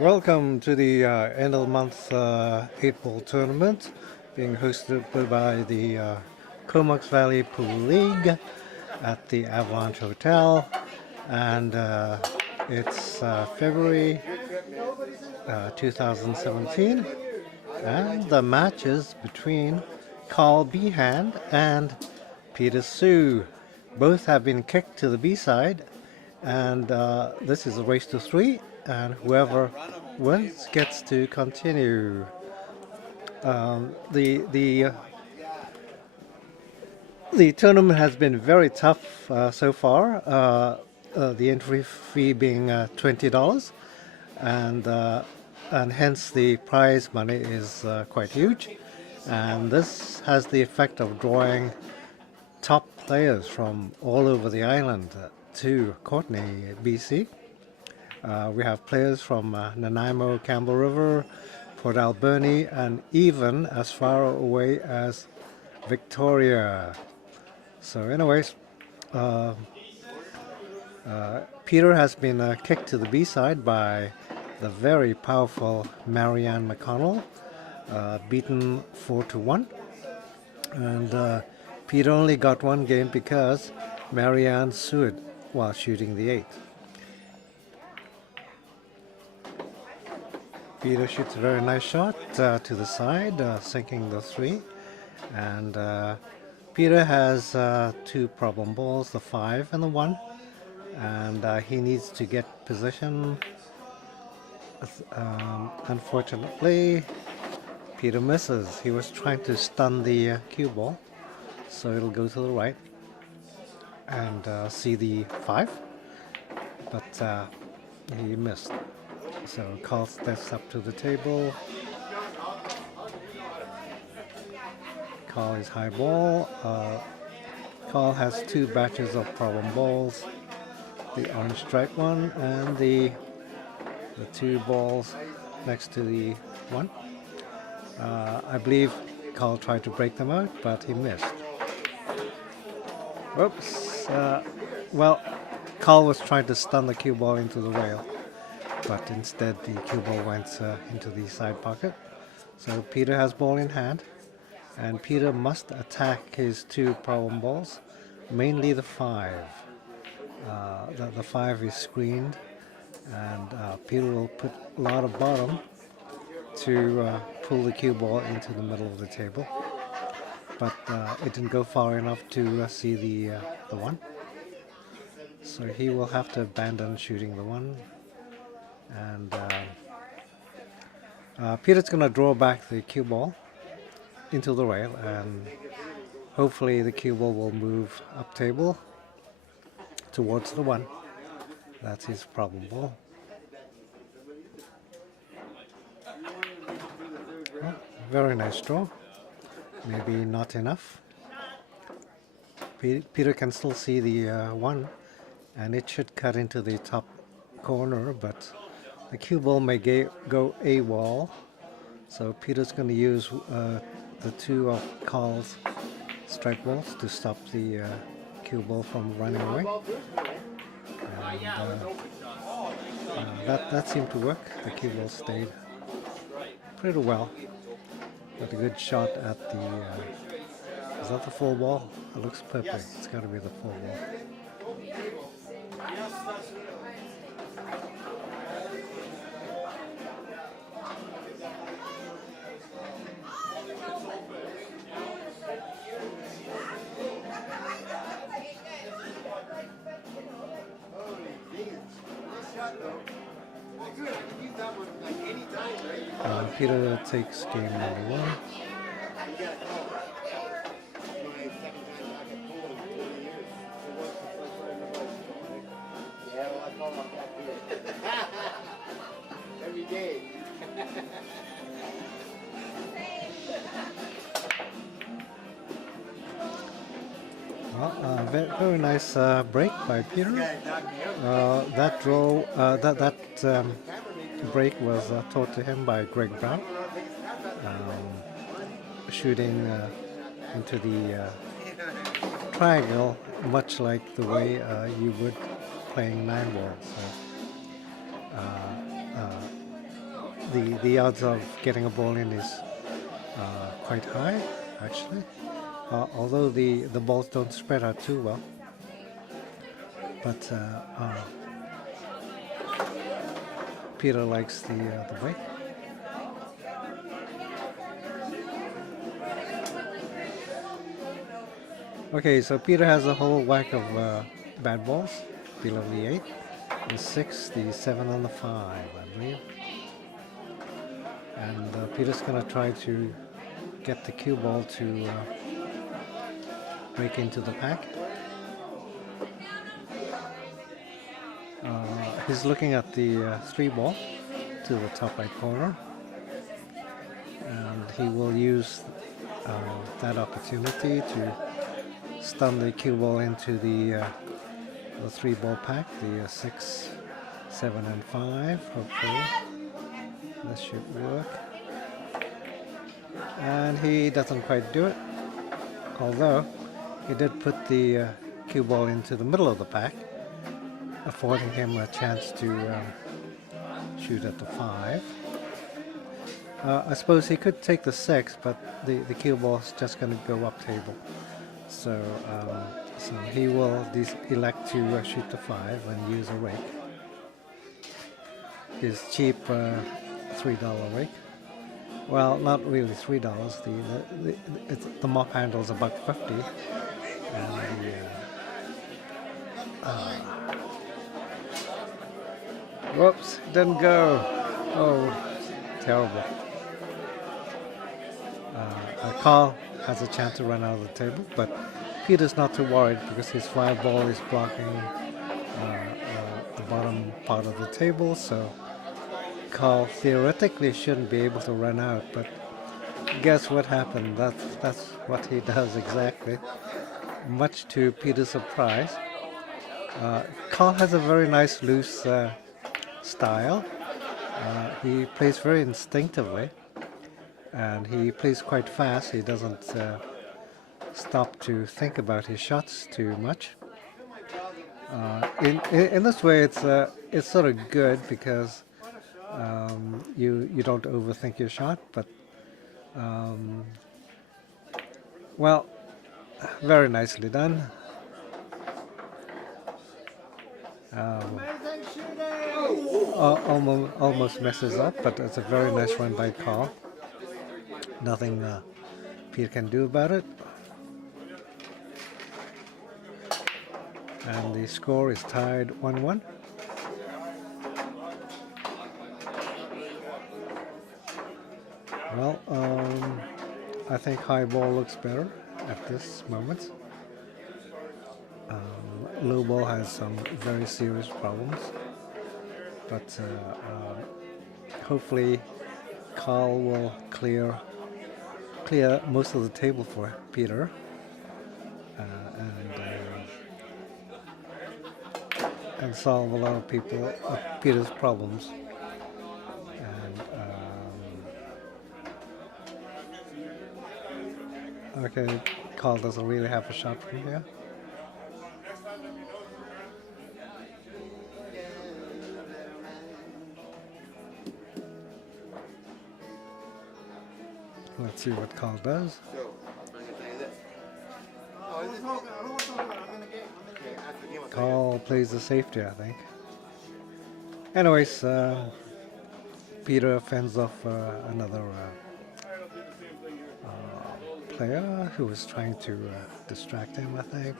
Welcome to the end of the month 8-ball tournament being hosted by the Comox Valley Pool League at the Avalanche Hotel. And it's February 2017. And the match is between Carl Behan and Peter Sue. Both have been kicked to the B side, and this is a race to three, and whoever wins gets to continue. The tournament has been very tough so far. The entry fee being $20, and and hence the prize money is quite huge. And this has the effect of drawing top players from all over the island to Courtenay, BC. We have players from Nanaimo, Campbell River, Port Alberni, and even as far away as Victoria. So anyways, Peter has been kicked to the B side by the very powerful Marianne McConnell, beaten 4-1. And Peter only got one game because Marianne sued while shooting the 8. Peter shoots a very nice shot to the side, sinking the 3. And Peter has 2 problem balls, the 5 and the 1. And he needs to get position. Unfortunately, Peter misses. He was trying to stun the cue ball, so it'll go to the right and see the 5, but he missed. So Carl steps up to the table. Carl is high ball. Carl has 2 batches of problem balls, the orange stripe one and the 2 balls next to the 1. I believe Carl tried to break them out, but he missed. Whoops. Well, Carl was trying to stun the cue ball into the rail, but instead the cue ball went into the side pocket. So Peter has ball in hand, and Peter must attack his 2 problem balls, mainly the 5. The 5 is screened, and Peter will put a lot of bottom to pull the cue ball into the middle of the table, but it didn't go far enough to see the 1. So he will have to abandon shooting the 1, and Peter's going to draw back the cue ball into the rail, and hopefully the cue ball will move up table towards the 1. That's his problem ball. Well, very nice draw. Maybe not enough. Peter can still see the 1, and it should cut into the top corner, but the cue ball may go AWOL. So Peter's going to use the 2 of Carl's strike balls to stop the cue ball from running away. And that seemed to work. The cue ball stayed pretty well. Got a good shot at the... is that the full ball? It looks perfect. It's got to be the full ball. Peter takes game number 1. Every day. Well, very nice break by Peter. That draw, that break was taught to him by Greg Brown, shooting into the triangle, much like the way you would playing 9 ball. So the odds of getting a ball in is quite high, actually. Although the balls don't spread out too well, but Peter likes the break. Okay, so Peter has a whole whack of bad balls below the 8, the 6, the 7, and the 5, I believe. And Peter's gonna try to get the cue ball to break into the pack. He's looking at the 3 ball to the top right corner, and he will use that opportunity to stun the cue ball into the 3 ball pack, the 6, 7, and 5. Hopefully, this should work. And he doesn't quite do it, although he did put the cue ball into the middle of the pack, affording him a chance to shoot at the 5. I suppose he could take the 6, but the cue ball's just going to go up table. So he will elect to shoot the 5 and use a rake. His cheap $3 rake. Well, not really $3. The mop handle is $1.50, and whoops, didn't go. Oh, terrible. Carl has a chance to run out of the table, but Peter's not too worried because his 5 ball is blocking the bottom part of the table, so Carl theoretically shouldn't be able to run out, but guess what happened? That's what he does exactly. Much to Peter's surprise, Carl has a very nice loose style. He plays very instinctively, and he plays quite fast. He doesn't stop to think about his shots too much. In this way, it's sort of good because you don't overthink your shot, but well, very nicely done. Almost messes up, but it's a very nice run by Carl. Nothing Peter can do about it. And the score is tied 1-1. Well, I think high ball looks better at this moment. Low ball has some very serious problems, but hopefully Carl will clear most of the table for Peter, and solve a lot of Peter's problems. And okay, Carl doesn't really have a shot from here. Let's see what Carl does. Carl plays the safety, I think. Anyways, Peter fends off another player who was trying to distract him, I think.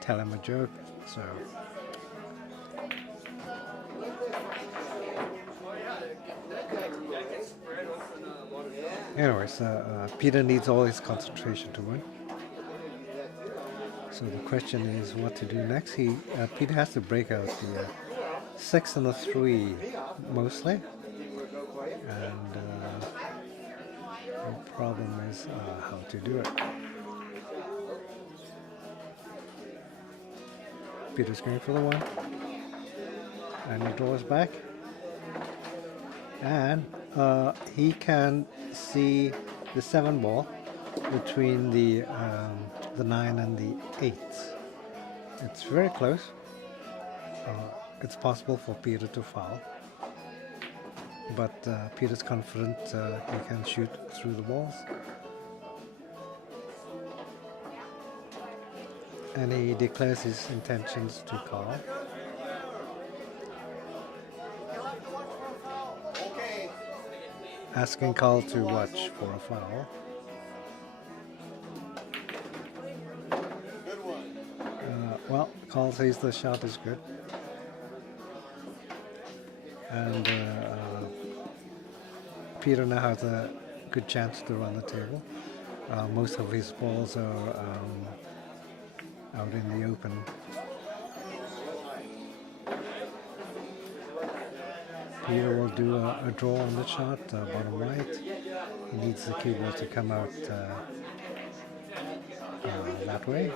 Tell him a joke, so... Anyways, Peter needs all his concentration to win. So the question is what to do next. Peter has to break out the 6 and the 3 mostly, and the problem is how to do it. Peter's going for the 1, and he draws back, and he can see the 7 ball between the 9 and the 8. It's very close. It's possible for Peter to foul. but Peter's confident he can shoot through the balls. And he declares his intentions to Carl, Okay. asking Carl to watch for a foul. Good one. Well, Carl says the shot is good. And Peter now has a good chance to run the table. Most of his balls are out in the open. Peter will do a draw on the shot, bottom right. He needs the cue ball to come out that way.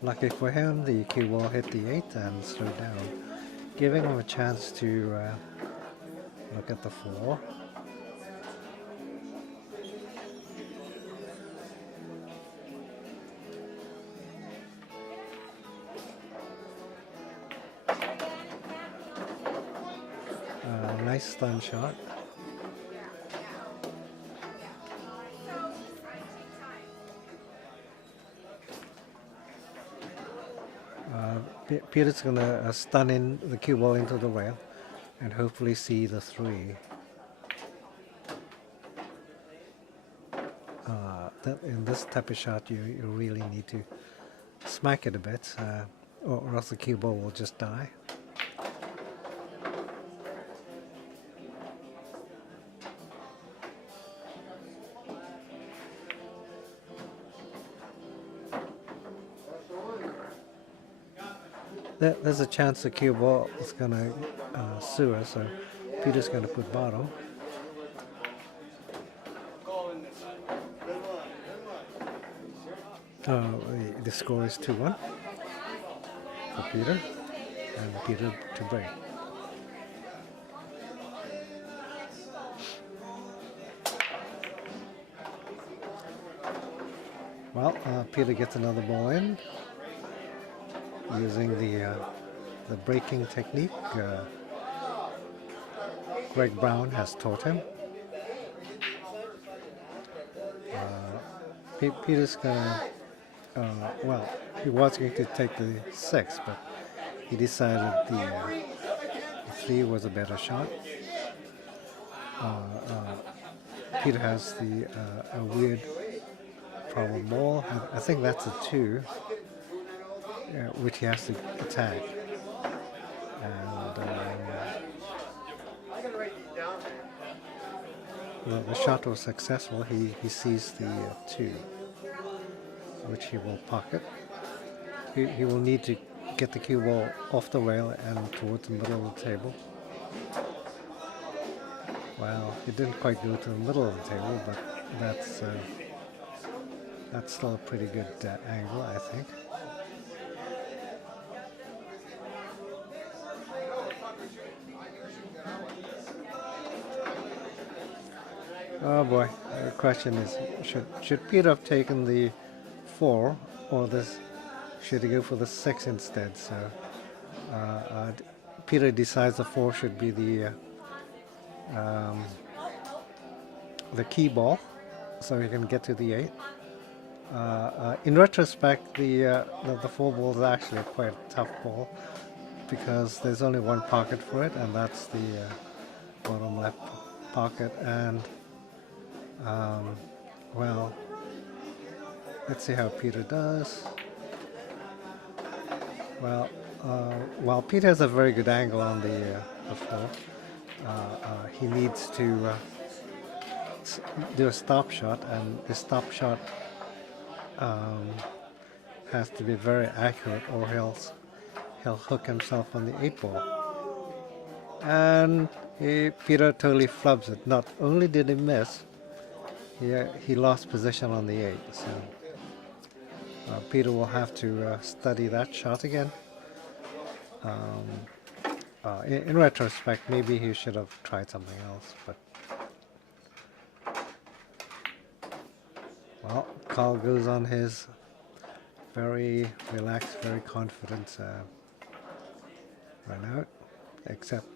Lucky for him, the cue ball hit the 8 and slowed down, giving him a chance to look at the 4. Nice stun shot. Peter's gonna stun in the cue ball into the rail and hopefully see the 3. In this type of shot, you really need to smack it a bit, or else the cue ball will just die. There's a chance the cue ball is going to sewer, so Peter's going to put bottom. The score is 2-1 for Peter, and Peter to break. Well, Peter gets another ball in using the breaking technique Greg Brown has taught him. Peter's gonna, well, he was going to take the 6, but he decided the 3 was a better shot. Peter has a weird problem ball. I think that's a 2, which he has to attack. And the shot was successful. He sees the 2, which he will pocket. He will need to get the cue ball off the rail and towards the middle of the table. Well, it didn't quite go to the middle of the table, but that's still a pretty good angle, I think. Oh boy, the question is, should Peter have taken the 4, or should he go for the 6 instead? So Peter decides the 4 should be the key ball, so he can get to the 8. In retrospect, the 4 ball is actually quite a tough ball because there's only one pocket for it, and that's the bottom left pocket. And well, let's see how Peter does. Well, while Peter has a very good angle on the 4, he needs to do a stop shot, and the stop shot has to be very accurate, or he'll hook himself on the 8 ball. And Peter totally flubs it. Not only did he miss, he lost position on the 8. So Peter will have to study that shot again. In retrospect, maybe he should have tried something else, but well, Carl goes on his very relaxed, very confident run out. except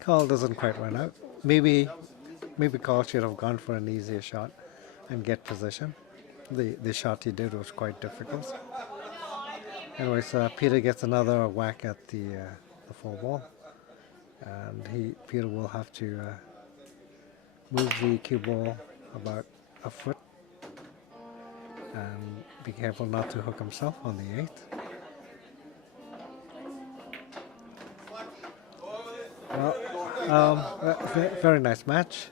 Carl doesn't quite run out. Maybe Carl should have gone for an easier shot and get position. The shot he did was quite difficult. Anyways, Peter gets another whack at the four ball, and Peter will have to move the cue ball about a foot and be careful not to hook himself on the eighth. Well, very nice match.